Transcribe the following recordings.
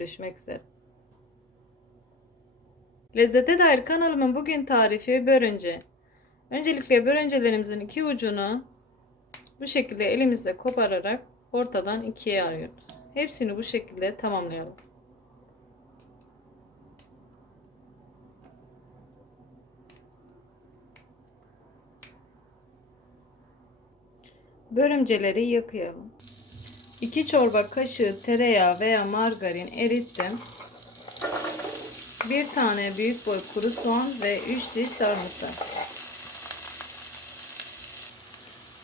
Görüşmek üzere. Lezzete dair kanalımın bugün tarifi börünce. Öncelikle börüncelerimizin iki ucunu bu şekilde elimizle kopararak ortadan ikiye ayırıyoruz. Hepsini bu şekilde tamamlayalım. Börümceleri yıkayalım. 2 çorba kaşığı tereyağı veya margarin erittim. 1 tane büyük boy kuru soğan ve 3 diş sarımsak.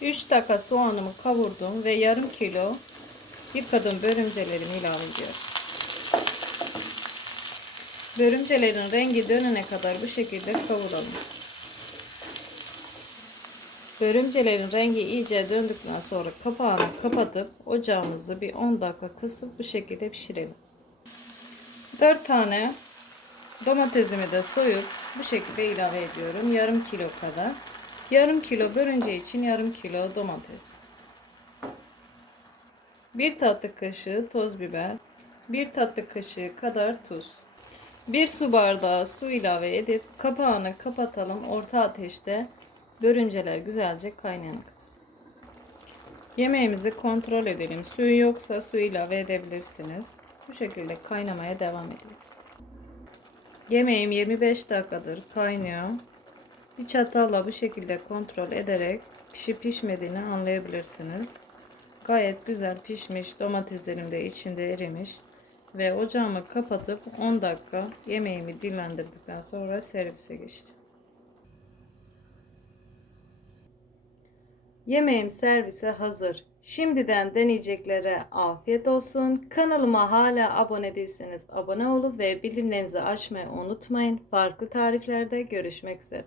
3 dakika soğanımı kavurdum ve yarım kilo yıkadığım börümcelerimi ilave ediyorum. Börümcelerin rengi dönene kadar bu şekilde kavuralım. Börümcelerin rengi iyice döndükten sonra kapağını kapatıp ocağımızı bir 10 dakika kısıp bu şekilde pişirelim. 4 tane domatesimi de soyup bu şekilde ilave ediyorum. Yarım kilo kadar. Yarım kilo börünce için yarım kilo domates. 1 tatlı kaşığı toz biber. 1 tatlı kaşığı kadar tuz. 1 su bardağı su ilave edip kapağını kapatalım orta ateşte Börünceler güzelce kaynayana kadar. Yemeğimizi kontrol edelim. Suyu yoksa su ilave edebilirsiniz. Bu şekilde kaynamaya devam edelim. Yemeğim 25 dakikadır kaynıyor. Bir çatalla bu şekilde kontrol ederek pişip pişmediğini anlayabilirsiniz. Gayet güzel pişmiş. Domateslerim de içinde erimiş. Ve ocağımı kapatıp 10 dakika yemeğimi dinlendirdikten sonra servise geçeceğim. Yemeğim servise hazır. Şimdiden deneyeceklere afiyet olsun. Kanalıma hala abone değilseniz abone olup ve bildirimlerinizi açmayı unutmayın. Farklı tariflerde görüşmek üzere.